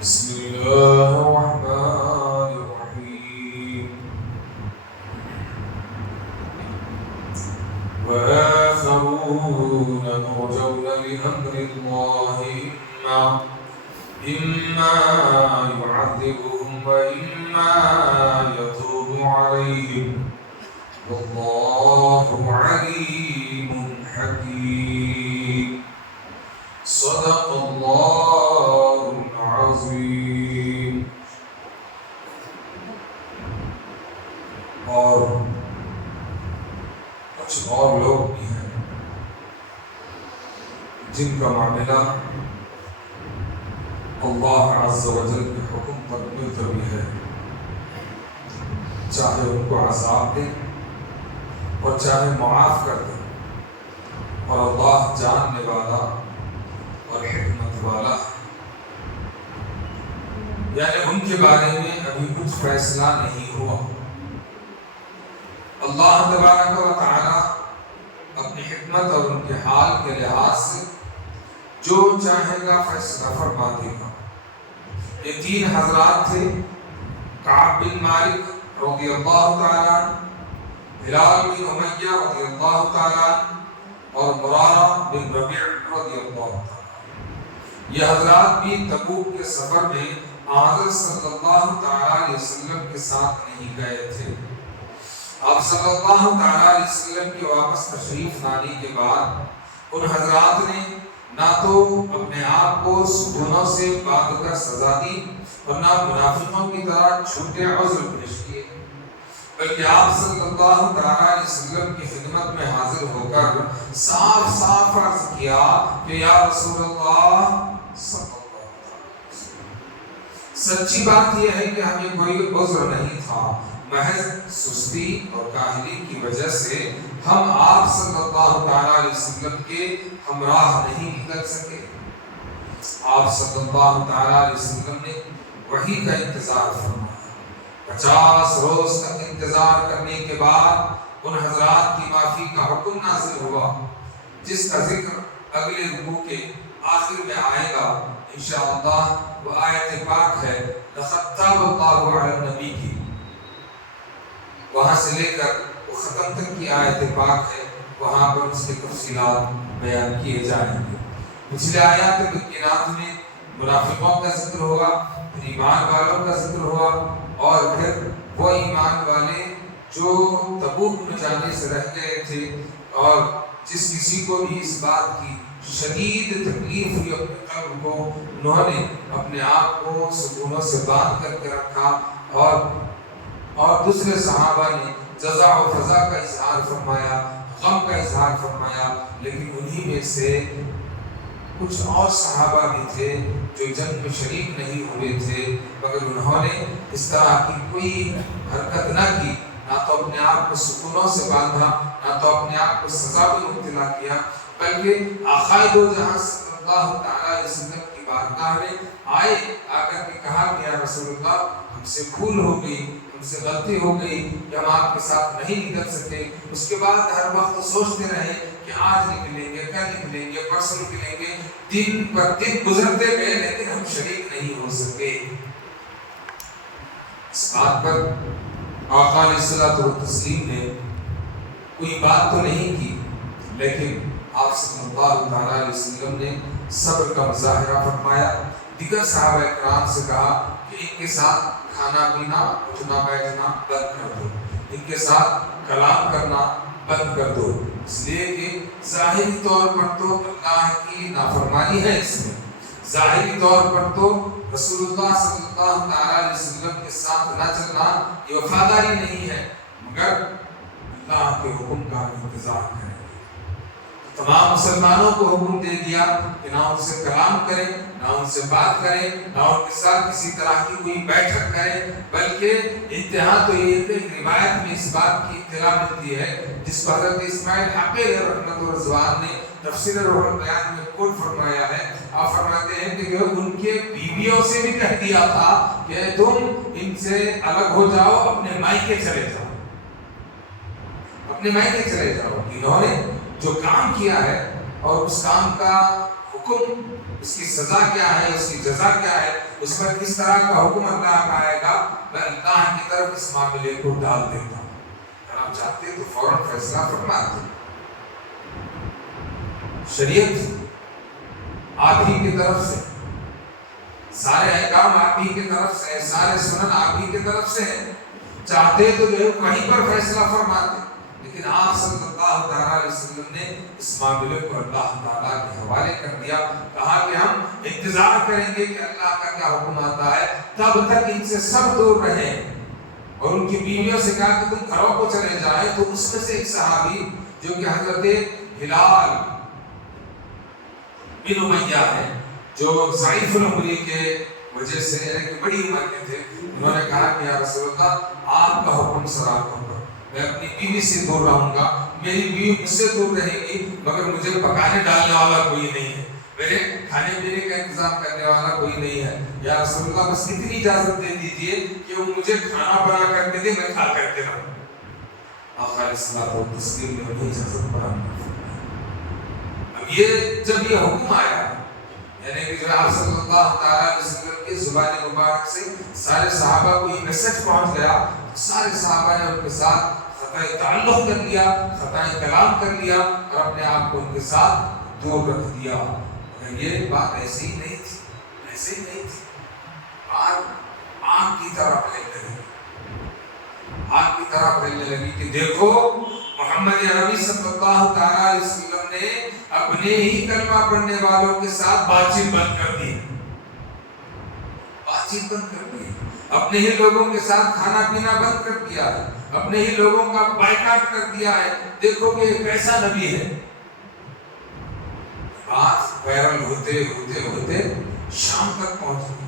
بسم الله الرحمن الرحيم وآخرون مرجون لأمر الله إما يعذبهم وإما يتوب عليهم والله عليم حكيم صدق الله العظيم. اور کچھ اور لوگ بھی ہیں جن کا معاملہ اللہ عز و جل کے حکم پر ملتوی ہے، چاہے ان کو عذاب دے اور چاہے معاف کر دے، اور اللہ جاننے والا اور حکمت والا ہے، یعنی ان کے بارے میں ابھی کچھ فیصلہ نہیں ہوا۔ اللہ تبارک و تعالی اپنی حکمت اور ان کے حال کے لحاظ سے جو چاہے گا فیصلہ فرما دے گا۔ یہ تین حضرات تھے، کعب بن مالک رضی اللہ تعالیٰ عنہ، ہلال بن امیہ رضی اللہ تعالیٰ عنہ، اور مرارہ بن ربیع رضی اللہ تعالیٰ عنہ۔ یہ حضرات بھی تبوک کے سفر میں حضرت صلی اللہ تعالیٰ علیہ وسلم کے ساتھ نہیں گئے تھے۔ آپ صلی اللہ تعالیٰ علیہ وسلم کے واپس تشریف لانے کے بعد ان حضرات نے نہ تو اپنے آپ کو ستونوں سے باندھ کر سزا دی اور نہ منافقوں کی طرح چھوٹے عذر پیش کیے، بلکہ آپ صلی اللہ تعالیٰ علیہ وسلم کی خدمت میں حاضر ہو کر صاف صاف عرض کیا کہ یا رسول اللہ صلی اللہ علیہ وسلم، سچی بات یہ ہے کہ ہمیں کوئی عذر نہیں تھا، محض سستی اور کاہلی کی وجہ سے ہم آپ صلی اللہ تعالیٰ علیہ وسلم کے ہمراہ نہیں نکل سکے۔ آپ صلی اللہ تعالیٰ علیہ وسلم نے وحی کا انتظار فرمایا۔ 50 روز تک انتظار کرنے کے بعد ان حضرات کی معافی کا حکم نازل ہوا، جس کا ذکر اگلے رکوع کے آخر میں آئے گا انشاءاللہ۔ وہ آیت پاک ہے لَقَدْ تَابَ اللَّهُ عَلَى النَّبِيِّ کی، وہاں سے لے کر وہ ختم تک کی آیت پاک ہے، وہاں پر اس کے تفصیلات بیان کیے جائیں گے۔ پچھلے آیات بینات میں منافقوں کا ذکر ہوا، پھر ایمان والوں کا ذکر ہوا، اور پھر وہ ایمان والے جو تبوک میں جانے سے رہ گئے تھے، اور جس کسی کو بھی اس بات کی شدید تکلیف ہوئی اپنے قلب کو، انہوں نے اپنے آپ کو ستونوں سے باندھ کر کے رکھا، اور دوسرے صحابہ نے جزا و فضا کا اظہار فرمایا، غم کا اظہار فرمایا۔ لیکن انہی میں سے کچھ اور صحابہ بھی تھے جو جنگ میں شریک نہیں ہوئے تھے، مگر انہوں نے اس طرح کی کوئی حرکت نہ کی، نہ تو اپنے آپ کو ستونوں سے باندھا، نہ تو اپنے آپ کو سزا میں مبتلا کیا، بلکہ آقائے دو جہاں صلی اللہ تعالیٰ علیہ وسلم کی بارگاہ میں آئے، آ کر کے کہا کہ یا رسول اللہ ہم سے بھول ہو گئی، ہم سے غلطی ہو گئی کہ ہم آپ کے ساتھ نہیں نکل سکے۔ اس کے بعد ہر وقت سوچتے رہے کہ آج نکلیں گے، کل نکلیں گے، پرسوں نکلیں گے، دن پر دن گزرتے گئے لیکن ہم شریک نہیں ہو سکے۔ اس بات پر آقا علیہ الصلوۃ والتسلیم نے کوئی بات تو نہیں کی، لیکن آپ صلی اللہ تعالیٰ علیہ وسلم نے صبر کا مظاہرہ فرمایا۔ دیگر صحابہ اکرام سے کہا کہ ان کے ساتھ کھانا پینا، اٹھنا بیٹھنا بند کر دو، ان کے ساتھ کلام کرنا بند کر دو، اس لیے کہ ظاہری طور پر تو اللہ کی نافرمانی ہے، اس میں ظاہری طور پر تو رسول اللہ صلی اللہ تعالیٰ علیہ وسلم کے ساتھ نہ چلنا یہ وفاداری نہیں ہے، مگر اللہ کے حکم کا انتظار کریں۔ تمام مسلمانوں کو حکم دے دیا کہ نہ ان سے کلام کریں، نہ ان سے بات کریں، نہ ان کے ساتھ کسی طرح کی کوئی بیٹھک کریں، بلکہ انتہا تو یہ ہے کہ روایت میں اس بات کی اطلاع ملتی ہے جس پر حضرت اسماعیل حقیقی رحمت و رضوان نے تفسیر روح البیان میں کوٹ فرمایا ہے۔ آپ فرماتے ہیں کہ ان کے بیویوں سے بھی کہہ دیا تھا کہ تم ان سے الگ ہو جاؤ، اپنے مائکے چلے جاؤ، اپنے مائکے چلے جاؤ۔ انہوں نے جو کام کیا ہے اور اس کام کا حکم، اس کی سزا کیا ہے، اس کی جزا کیا ہے، اس پر کس طرح کا حکم اللہ کا آئے گا، میں اللہ کی طرف اس معاملے کو ڈال دیتا ہوں۔ اگر آپ چاہتے تو فوراً فیصلہ فرماتے۔ شریعت آپ ہی کی طرف سے، سارے احکام آپ ہی کی طرف سے، سارے سنن آپ ہی کی طرف سے ہیں، چاہتے تو جو وہیں پر فیصلہ فرماتے، لیکن آپ صلی اللہ تعالیٰ علیہ وسلم نے اس معاملے کو اللہ تعالیٰ کے حوالے کر دیا، کہا کہ ہم انتظار کریں گے کہ اللہ کا کیا حکم آتا ہے، تب تک ان سے سب دور رہیں۔ اور ان کی بیویوں سے کہا کہ تم گھروں کو چلے جائیں، تو اس میں سے ایک صحابی جو کہ حضرت ہلال بن امیہ ہے، جو ضعیف العمری کے وجہ سے یعنی کہ بڑی عمر کے تھے، انہوں نے کہا کہ یا رسول اللہ آپ کا حکم سراغ ہوگا، میں اپنی بیوی سے دور رہوں گا، میری بیوی مجھ سے دور رہے گی، مگر مجھے پکانے ڈالنے والا کوئی نہیں ہے، میرے کھانے پینے کا انتظام کرنے والا کوئی نہیں ہے، یا رسول اللہ بس اتنی اجازت دے دیجیے کہ وہ مجھے کھانا بنا کر کے دے، میں کھا کر کے رہوں۔ آقا علیہ الصلوۃ والتسلیم نے انہیں اجازت فراہم کی۔ اب یہ جب یہ حکم آیا، یعنی کہ جو آپ صلی اللہ تعالیٰ علیہ وسلم کی زبان مبارک سے سارے صحابہ کو یہ میسج پہنچ گیا، سارے صحابہ نے ان کے ساتھ خطۂ تعلق کر لیا، خطۂ کلام کر لیا، اور اپنے آپ کو ان کے ساتھ دور رکھ دیا۔ مگر یہ بات ایسی ہی نہیں تھی، ایسی ہی نہیں تھی، آگ کی طرح پھیلنے لگی، آگ کی طرح پھیلنے لگی کہ دیکھو محمد عربی صلی اللہ تعالیٰ علیہ وسلم نے اپنے ہی کلمہ پڑھنے والوں کے ساتھ بات چیت بند کر دی، بات چیت بند کر دی، اپنے ہی لوگوں کے ساتھ کھانا پینا بند کر دیا ہے، اپنے ہی لوگوں کا بائیکاٹ کر دیا ہے۔ دیکھو کہ یہ کیسا نبی ہے۔ بات وائرل ہوتے ہوتے ہوتے شام تک پہنچ گئی۔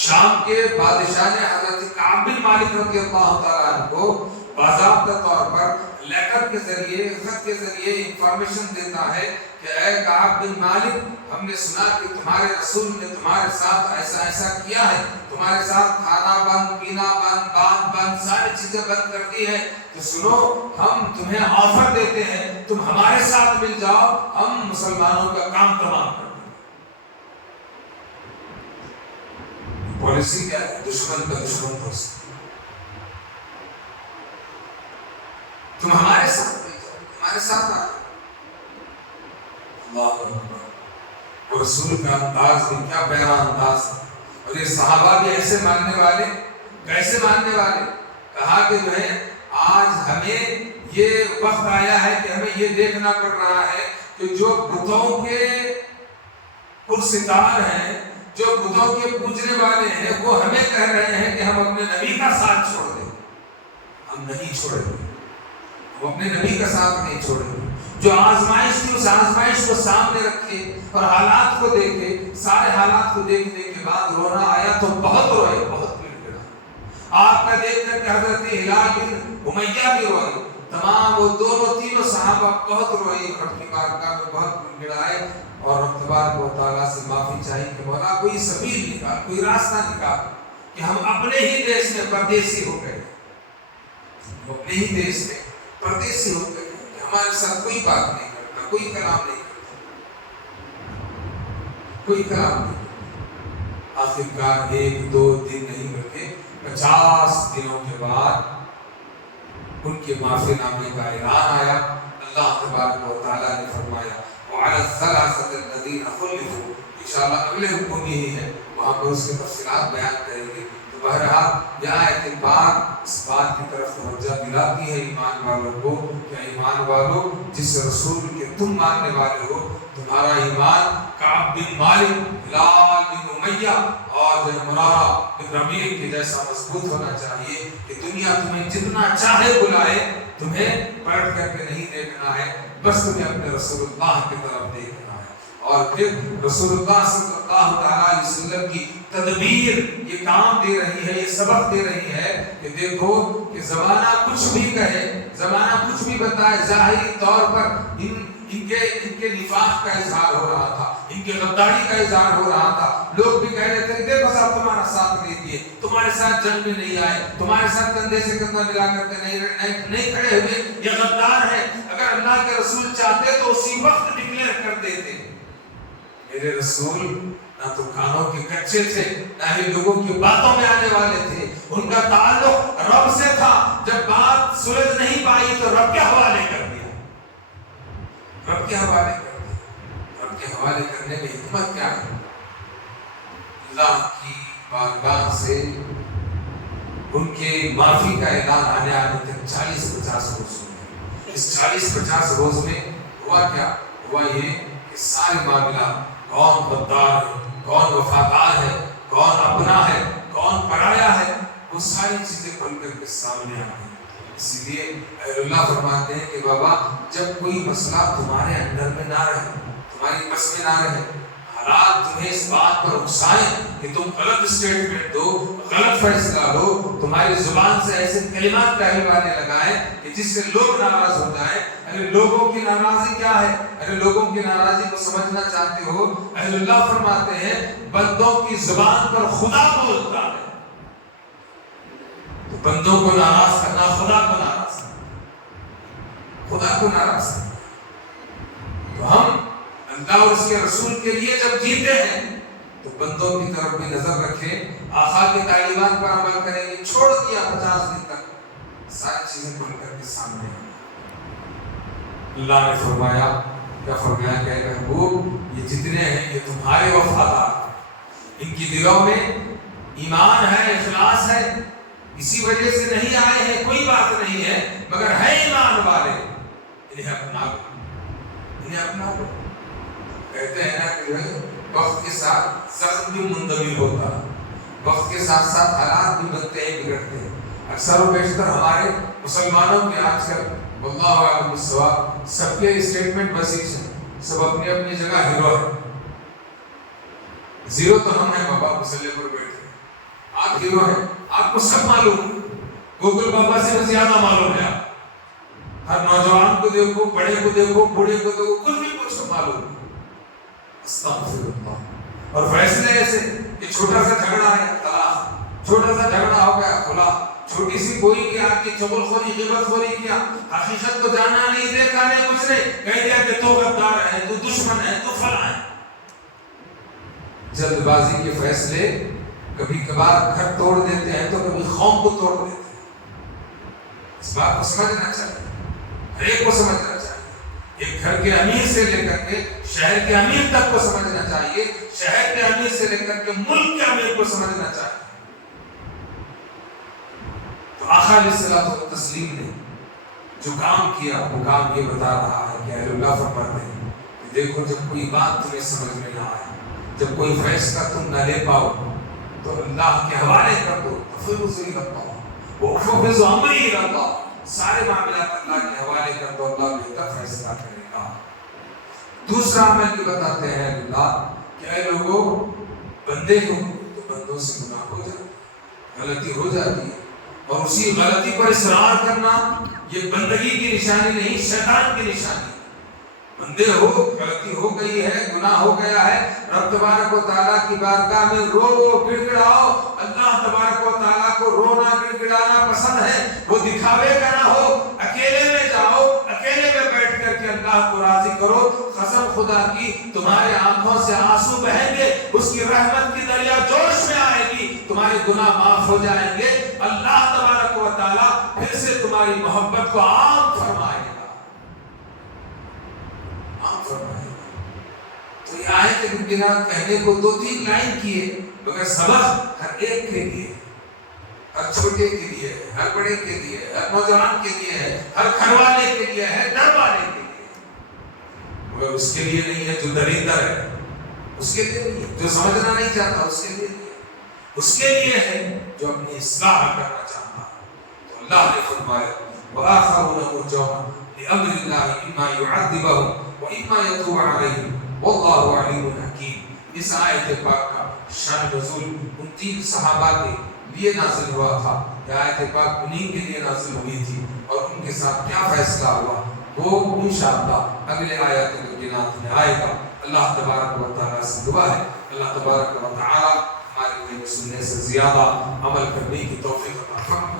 شام کے بادشاہ نے حضرت کعب بن مالک رضی اللہ تعالیٰ عنہ کو باضابطہ طور پر لیٹر کے ذریعے، خط کے ذریعے انفارمیشن دیتا ہے کہ اے کعب بن مالک، ہم نے سنا کہ تمہارے رسول نے تمہارے ساتھ ایسا ایسا کیا ہے، تمہارے ساتھ کھانا بند، پینا بند، بات بند، ساری چیزیں بند کر دی ہیں، تو سنو ہم تمہیں آفر دیتے ہیں، تم ہمارے ساتھ مل جاؤ، ہم مسلمانوں کا کام تمام کر دیں۔ پالیسی کیا ہے؟ دشمن کا دشمن دوست، تم ہمارے ساتھ مل جاؤ، ہمارے ساتھ آ۔ اللہ اکبر۔ اور رسول کا انداز بھی کیا پیارا انداز ہے، اور یہ صحابہ بھی ایسے ماننے والے، کیسے ماننے والے، کہا کہ جو ہے آج ہمیں یہ وقت آیا ہے کہ ہمیں یہ دیکھنا پڑ رہا ہے کہ جو بتوں کے پرستار ہیں، جو بتوں کے پوجنے والے ہیں، وہ ہمیں کہہ رہے ہیں کہ ہم اپنے نبی کا ساتھ چھوڑ دیں۔ ہم نہیں چھوڑیں گے، ہم اپنے نبی کا ساتھ نہیں چھوڑیں گے۔ جو آزمائش تھی اس آزمائش کو سامنے رکھے اور حالات کو دیکھے، سارے حالات کو دیکھنے کے بعد رونا آیا تو بہت روئے، بہت گڑ گڑا۔ آپ کا دیکھ کر کہ حضرت ہلال بن امیہ بھی روئے، تمام وہ دونوں تینوں صحابہ بہت روئے، رب کی بارگاہ میں بہت گڑ گڑائے، اور رب تبارک و تعالیٰ سے معافی چاہیے کہ مولا کوئی سبیل نکال، کوئی راستہ نکال کہ ہم اپنے ہی دیش میں پردیسی ہو گئے، اپنے ہی دیش میں پردیسی ہو گئے، ہمارے ساتھ کوئی بات نہیں کرتا، کوئی کلام نہیں کرتا، کوئی کلام نہیں کرتا۔ آخرکار 1-2 دن نہیں بلکہ 50 دنوں کے بعد ان کے معافی نامے کا اعلان آیا۔ اللہ تبارک و تعالیٰ نے فرمایا وَعَلَى الثَّلَاثَةِ الَّذِينَ خُلِّفُوا، انشاءاللہ اگلے حکم یہی ہے، وہاں پر اس کے تفصیلات بیان کریں گے۔ تو بہرحال یہ آیت پاک اس بات کی طرف توجہ دلاتی ہے ایمان والوں کو کہ ایمان والوں، جس رسول کے تم ماننے والے ہو، تمہارا ایمان کعب بن مالک، ہلال بن امیہ اور مرارہ بن ربیع کے جیسا مضبوط ہونا چاہیے کہ دنیا تمہیں جتنا چاہے بلائے، تمہیں پلٹ کر کے نہیں دیکھنا ہے، بس تمہیں اپنے رسول اللہ کی طرف دیکھنا ہے۔ اور پھر رسول اللہ صلی اللہ علیہ وسلم کی تدبیر یہ کام دے رہی ہے، یہ سبق دے رہی ہے کہ دیکھو کہ زمانہ کچھ بھی کہے، زمانہ کچھ بھی بتائے، ظاہری طور پر ان کے نفاق کا اظہار ہو رہا تھا، ان کے غداری کا اظہار ہو رہا تھا، لوگ بھی کہہ رہے تھے دیکھو صاحب تمہارا ساتھ نہیں دیے، تمہارے ساتھ جنگ میں نہیں آئے، تمہارے ساتھ کندھے سے کندھا ملا کر کے نہیں کھڑے ہوئے، یہ غدار ہے۔ اگر اللہ کے رسول چاہتے تو اسی وقت ڈکلیئر کر دیتے، میرے رسول نہ تو کانوں کے کچے تھے نہ ہی لوگوں کی باتوں میں آنے والے تھے، ان کا تعلق رب سے تھا۔ جب بات سلجھ نہیں پائی تو رب کے حوالے کر دیا، رب کے حوالے کر دیا۔ رب کے حوالے کرنے میں حکمت کیا ہے؟ اللہ کی بارگاہ سے ان کے معافی کا اعلان آنے تک 40-50 روز ہوئے۔ اس 40-50 روز میں ہوا کیا؟ ہوا یہ کہ سارے معاملات، کون غدار ہے، کون وفادار ہے، کون اپنا ہے، کون پرایا ہے، وہ ساری چیزیں کھل کر کے سامنے آ گئی۔ اس لیے اہل اللہ فرماتے ہیں کہ بابا جب کوئی مسئلہ تمہارے اندر میں نہ رہے، تمہاری بس میں نہ رہے، حالات تمہیں اس بات پر اکسائیں کہ تم غلط اسٹیٹمنٹ دو، غلط فیصلہ لو، تمہاری زبان سے ایسے کلمات کہلوانے لگائیں کہ جس سے لوگ ناراض ہو جائیں۔ ارے لوگوں کی ناراضی کیا ہے؟ ارے لوگوں کی ناراضی کو سمجھنا چاہتے ہو؟ اہل اللہ فرماتے ہیں بندوں کی زبان پر خدا بولتا ہے، تو بندوں کو ناراض کرنا خدا کو ناراض کرنا، خدا کو ناراض کرنا۔ تو ہم اللہ اور اس کے رسول کے لیے جب جیتے ہیں تو بندوں کی طرف بھی نظر رکھیں، آقا کی تعلیمات پر عمل کریں گے۔ چھوڑ دیا 50 دن تک، ساری چیزیں کھل کر کے سامنے آئیں۔ اللہ نے فرمایا، کیا فرمایا کہ اے محبوب یہ جتنے ہیں یہ تمہارے وفادار، ان کی دلوں میں ایمان ہے، اخلاص ہے، اسی وجہ سے نہیں آئے ہیں، کوئی بات نہیں ہے، مگر ہے ایمان والے، انہیں اپنا لو، انہیں اپنا لو۔ کہتے ہیں نا کہ وقت کے ساتھ زخم بھی منتقل ہوتا ہے، وقت کے ساتھ ساتھ حالات بھی بنتے ہیں، بگڑتے ہیں۔ اکثر و بیشتر ہمارے مسلمانوں کے آج کل واللہ اعلم بالصواب سب کے اسٹیٹمنٹ بسیج ہیں، سب اپنی اپنی جگہ ہیرو ہیں۔ زیرو تو ہم ہیں بابا، مسلح پر بیٹھے، آپ ہیرو ہیں، آپ کو سب معلوم، گوگل بابا سے زیادہ معلوم ہے۔ آپ ہر نوجوان کو دیکھو، بڑے کو دیکھو، بوڑھے کو دیکھو، کچھ بھی پوچھو معلوم ہے۔ استغفر اللہ۔ اور فیصلے ایسے کہ چھوٹا سا جھگڑا ہے طلاق، چھوٹا سا جھگڑا ہو گیا کھلا، چھوٹی سی کوئی کی آپ کی چغل خوری غیبت خوری کیا، حقیقت کو جانا نہیں، دیکھا نہیں، کچھ نہیں، کہہ دیا کہ تو غدار ہے، تو دشمن ہے، تو فلاں ہے۔ جلد بازی کے فیصلے کبھی کبھار گھر توڑ دیتے ہیں تو کبھی قوم کو توڑ دیتے ہیں۔ اس بات کو سمجھنا چاہیے، ہر ایک کو سمجھنا چاہیے۔ ایک گھر کے امیر سے لے کر کے شہر کے امیر تک کو سمجھنا چاہیے، شہر کے امیر سے لے کر کے ملک کے امیر کو سمجھنا چاہیے۔ تو آقا علیہ الصلوۃ والتسلیم نے جو کام کیا وہ کام یہ بتا رہا ہے کہ اہل اللہ فرماتے ہیں کہ دیکھو جب کوئی بات تمہیں سمجھ میں نہ آئے، جب کوئی فیصلہ تم نہ لے پاؤ تو اللہ کے حوالے کر دو، فوض اللہ وفوض امری الی اللہ، سارے معاملات اللہ کے حوالے کر دو، اللہ بہتر فیصلہ کرے گا۔ دوسرا عمل یہ بتاتے ہیں اللہ کہ اے لوگوں بندے ہو تو بندوں سے گناہ ہو جاتا ہے، غلطی ہو جاتی ہے، اور اسی غلطی پر اصرار کرنا یہ بندگی کی نشانی نہیں، شیطان کی نشانی۔ بندے ہو، غلطی ہو گئی ہے، گناہ ہو گیا ہے، رب تبارک و تعالیٰ کی بارگاہ میں رو گڑ گڑاؤ۔ اللہ تبارک و تعالیٰ کو رونا گڑ گڑانا پسند ہے، وہ دکھاوے کا نہ ہو، اکیلے میں جاؤ، اکیلے میں بیٹھ کر کے اللہ کو راضی کرو۔ قسم خدا کی تمہارے آنکھوں سے آنسو بہیں گے، اس کی رحمت کی دریا جوش میں آئے گی، تمہارے گناہ معاف ہو جائیں گے، اللہ تبارک و تعالیٰ پھر سے تمہاری محبت کو عام فرمائے گا، عام فرمائے گا۔ تو یہ آیت گنگنات کہنے کو 2-3 لائن کیے، مگر سبق ہر ایک کے لیے، ہر چھوٹے کے لیے، ہر بڑے کے لیے، ہر نوجوان کے لیے ہے، ہر گھر والے کے لیے ہے، در والے کے لیے، مگر اس کے لیے نہیں ہے جو دریندر ہے، اس کے لیے نہیں ہے جو سمجھنا نہیں چاہتا، اس کے لیے نہیں ہے، اس کے لیے ہے جو اپنی اصلاح کرنا چاہتا ہے۔ تو اللہ نے فرمایا وآخرون مرجون لأمر اللہ اما يعذبهم وإما يتوب عليهم واللہ علیم حکیم۔ اس آیت پاک کا شان نزول ان 3 صحابہ کے لیے نازل ہوا تھا، یہ آیت پاک انہیں کے لیے نازل ہوئی تھی، اور ان کے ساتھ کیا فیصلہ ہوا وہ انشاءاللہ اگلے آیات بینات میں آئے گا۔ اللہ تبارک و تعالیٰ سے دعا ہے اللہ تبارک و تعالیٰ ہمارے سننے سے زیادہ عمل کرنے کی توفیق عطا فرمائے۔